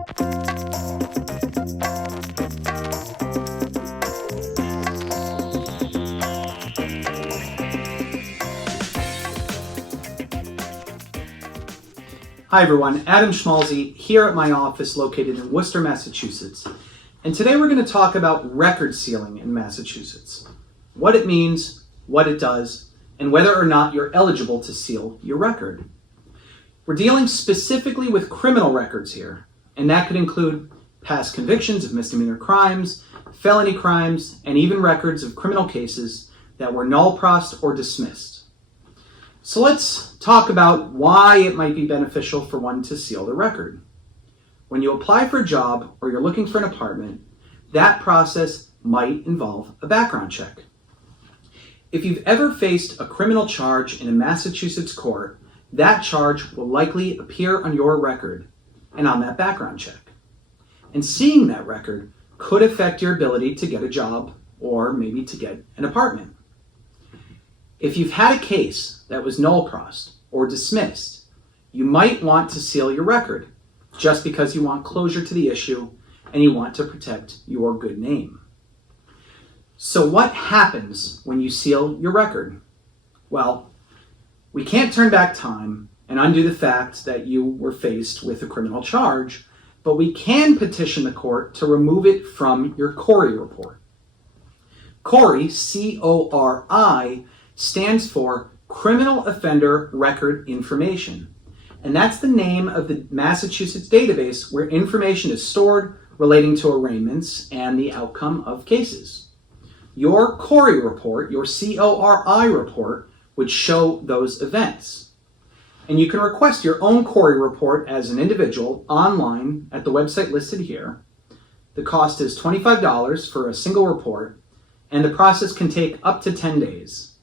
Hi everyone, Adam Schmaelzle here at my office located in Worcester, Massachusetts. And today we're going to talk about record sealing in Massachusetts. What it means, what it does, and whether or not you're eligible to seal your record. We're dealing specifically with criminal records here, and that could include past convictions of misdemeanor crimes, felony crimes, and even records of criminal cases that were null prossed or dismissed. So let's talk about why it might be beneficial for one to seal the record. When you apply for a job or you're looking for an apartment, that process might involve a background check. If you've ever faced a criminal charge in a Massachusetts court, that charge will likely appear on your record and on that background check. And seeing that record could affect your ability to get a job or maybe to get an apartment. If you've had a case that was null prossed or dismissed, you might want to seal your record just because you want closure to the issue and you want to protect your good name. So what happens when you seal your record? Well, we can't turn back time and undo the fact that you were faced with a criminal charge, but we can petition the court to remove it from your CORI report. CORI, C-O-R-I, stands for Criminal Offender Record Information. And that's the name of the Massachusetts database where information is stored relating to arraignments and the outcome of cases. Your CORI report, your CORI report, would show those events. And you can request your own CORI report as an individual online at the website listed here. The cost is $25 for a single report, and the process can take up to 10 days.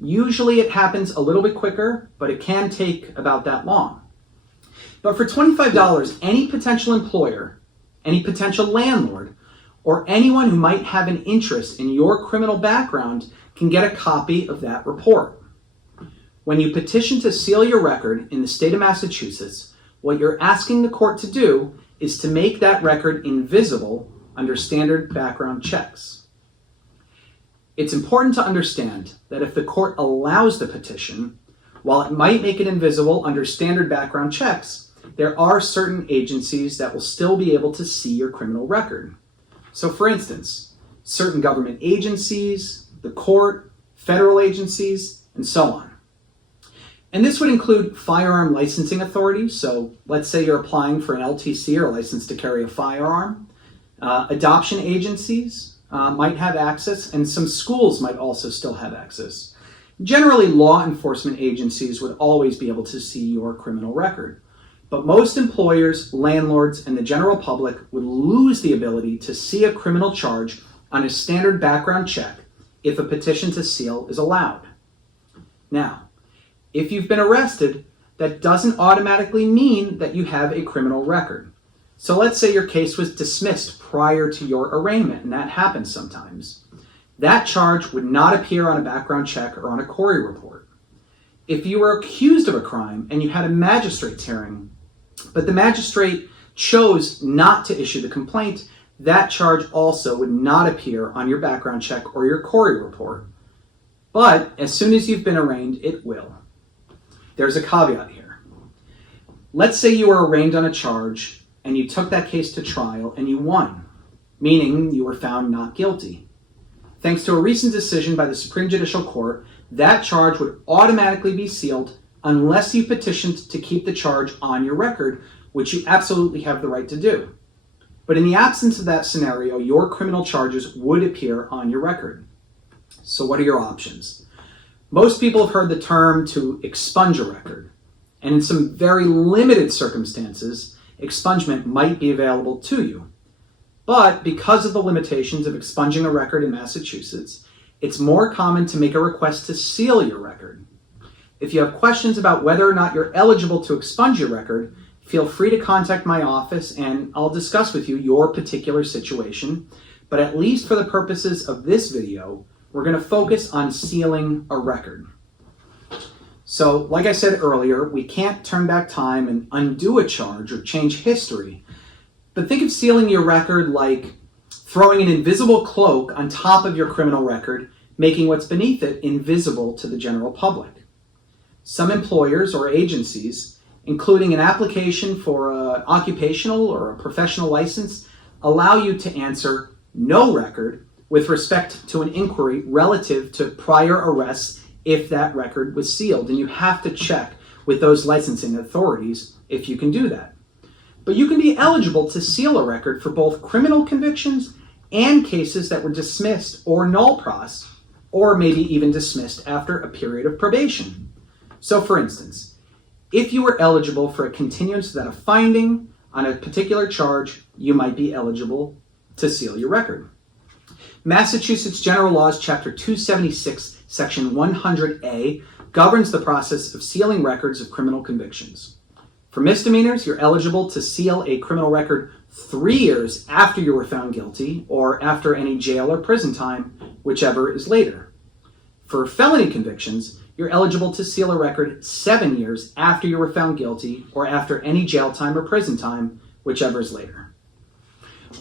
Usually it happens a little bit quicker, but it can take about that long. But for $25, any potential employer, any potential landlord, or anyone who might have an interest in your criminal background can get a copy of that report. When you petition to seal your record in the state of Massachusetts, what you're asking the court to do is to make that record invisible under standard background checks. It's important to understand that if the court allows the petition, while it might make it invisible under standard background checks, there are certain agencies that will still be able to see your criminal record. So for instance, certain government agencies, the court, federal agencies, and so on. And this would include firearm licensing authorities. So let's say you're applying for an LTC or license to carry a firearm. Adoption agencies might have access, and some schools might also still have access. Generally, law enforcement agencies would always be able to see your criminal record. But most employers, landlords, and the general public would lose the ability to see a criminal charge on a standard background check if a petition to seal is allowed. Now, if you've been arrested, that doesn't automatically mean that you have a criminal record. So let's say your case was dismissed prior to your arraignment, and that happens sometimes. That charge would not appear on a background check or on a CORI report. If you were accused of a crime and you had a magistrate's hearing, but the magistrate chose not to issue the complaint, that charge also would not appear on your background check or your CORI report. But as soon as you've been arraigned, it will. There's a caveat here. Let's say you were arraigned on a charge and you took that case to trial and you won, meaning you were found not guilty. Thanks to a recent decision by the Supreme Judicial Court, that charge would automatically be sealed unless you petitioned to keep the charge on your record, which you absolutely have the right to do. But in the absence of that scenario, your criminal charges would appear on your record. So what are your options? Most people have heard the term to expunge a record, and in some very limited circumstances, expungement might be available to you. But because of the limitations of expunging a record in Massachusetts, it's more common to make a request to seal your record. If you have questions about whether or not you're eligible to expunge your record, feel free to contact my office and I'll discuss with you your particular situation. But at least for the purposes of this video, we're going to focus on sealing a record. So, like I said earlier, we can't turn back time and undo a charge or change history. But think of sealing your record like throwing an invisible cloak on top of your criminal record, making what's beneath it invisible to the general public. Some employers or agencies, including an application for an occupational or a professional license, allow you to answer no record with respect to an inquiry relative to prior arrests if that record was sealed. And you have to check with those licensing authorities if you can do that. But you can be eligible to seal a record for both criminal convictions and cases that were dismissed or null pros, or maybe even dismissed after a period of probation. So for instance, if you were eligible for a continuance without a finding on a particular charge, you might be eligible to seal your record. Massachusetts General Laws, Chapter 276, Section 100A, governs the process of sealing records of criminal convictions. For misdemeanors, you're eligible to seal a criminal record 3 years after you were found guilty or after any jail or prison time, whichever is later. For felony convictions, you're eligible to seal a record 7 years after you were found guilty or after any jail time or prison time, whichever is later.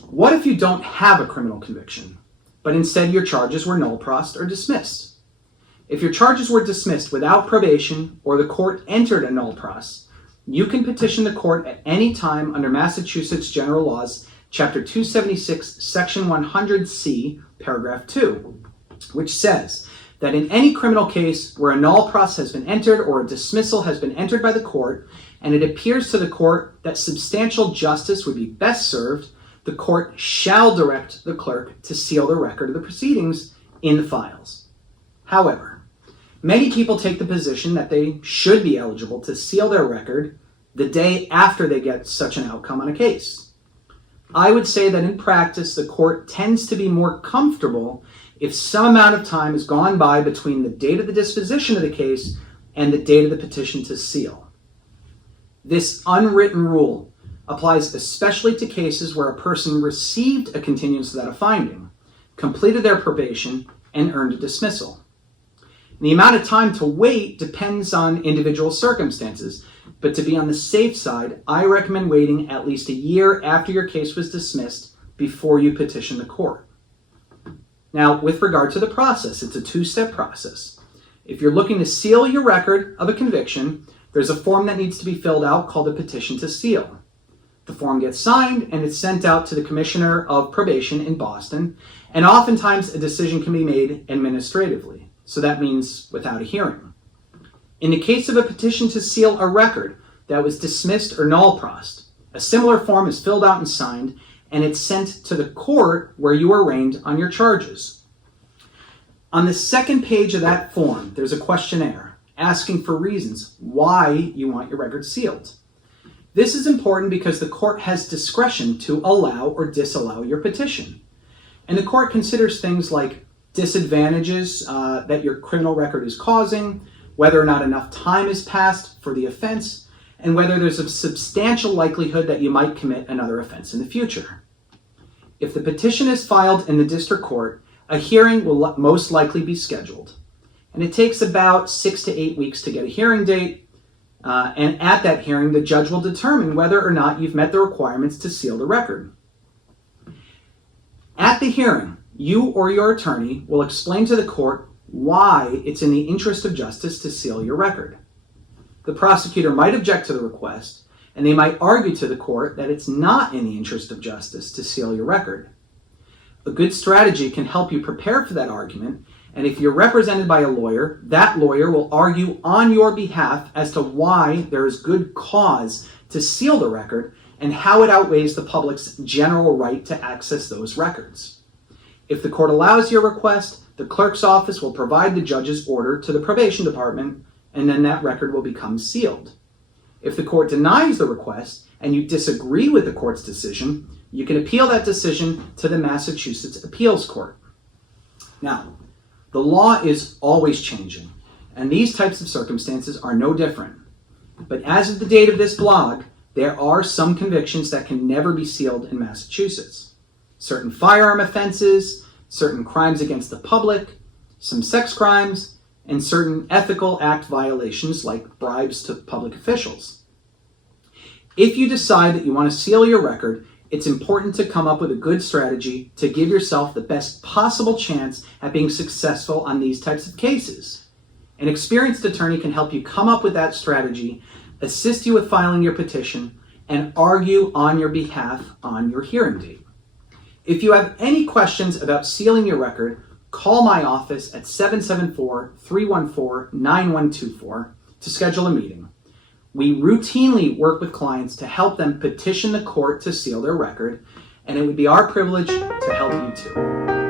What if you don't have a criminal conviction, but instead your charges were null pros or dismissed? If your charges were dismissed without probation or the court entered a null pros, you can petition the court at any time under Massachusetts General Laws, Chapter 276, Section 100C, Paragraph 2, which says that in any criminal case where a null pros has been entered or a dismissal has been entered by the court, and it appears to the court that substantial justice would be best served, the court shall direct the clerk to seal the record of the proceedings in the files. However, many people take the position that they should be eligible to seal their record the day after they get such an outcome on a case. I would say that in practice, the court tends to be more comfortable if some amount of time has gone by between the date of the disposition of the case and the date of the petition to seal. This unwritten rule applies especially to cases where a person received a continuance without a finding, completed their probation, and earned a dismissal. The amount of time to wait depends on individual circumstances, but to be on the safe side, I recommend waiting at least a year after your case was dismissed before you petition the court. Now, with regard to the process, it's a two-step process. If you're looking to seal your record of a conviction, there's a form that needs to be filled out called a petition to seal. The form gets signed and it's sent out to the Commissioner of Probation in Boston, and oftentimes a decision can be made administratively. So that means without a hearing. In the case of a petition to seal a record that was dismissed or null pros, a similar form is filled out and signed, and it's sent to the court where you are arraigned on your charges. On the second page of that form, there's a questionnaire asking for reasons why you want your record sealed. This is important because the court has discretion to allow or disallow your petition. And the court considers things like disadvantages that your criminal record is causing, whether or not enough time has passed for the offense, and whether there's a substantial likelihood that you might commit another offense in the future. If the petition is filed in the district court, a hearing will most likely be scheduled. And it takes about 6 to 8 weeks to get a hearing date, and at that hearing, the judge will determine whether or not you've met the requirements to seal the record. At the hearing, you or your attorney will explain to the court why it's in the interest of justice to seal your record. The prosecutor might object to the request, and they might argue to the court that it's not in the interest of justice to seal your record. A good strategy can help you prepare for that argument, and if you're represented by a lawyer, that lawyer will argue on your behalf as to why there is good cause to seal the record and how it outweighs the public's general right to access those records. If the court allows your request, the clerk's office will provide the judge's order to the probation department, and then that record will become sealed. If the court denies the request and you disagree with the court's decision, you can appeal that decision to the Massachusetts Appeals Court. Now, the law is always changing, and these types of circumstances are no different. But as of the date of this blog, there are some convictions that can never be sealed in Massachusetts. Certain firearm offenses, certain crimes against the public, some sex crimes, and certain ethical act violations like bribes to public officials. If you decide that you want to seal your record, It's important to come up with a good strategy to give yourself the best possible chance at being successful on these types of cases. An experienced attorney can help you come up with that strategy, assist you with filing your petition, and argue on your behalf on your hearing date. If you have any questions about sealing your record, call my office at 774-314-9124 to schedule a meeting. We routinely work with clients to help them petition the court to seal their record, and it would be our privilege to help you too.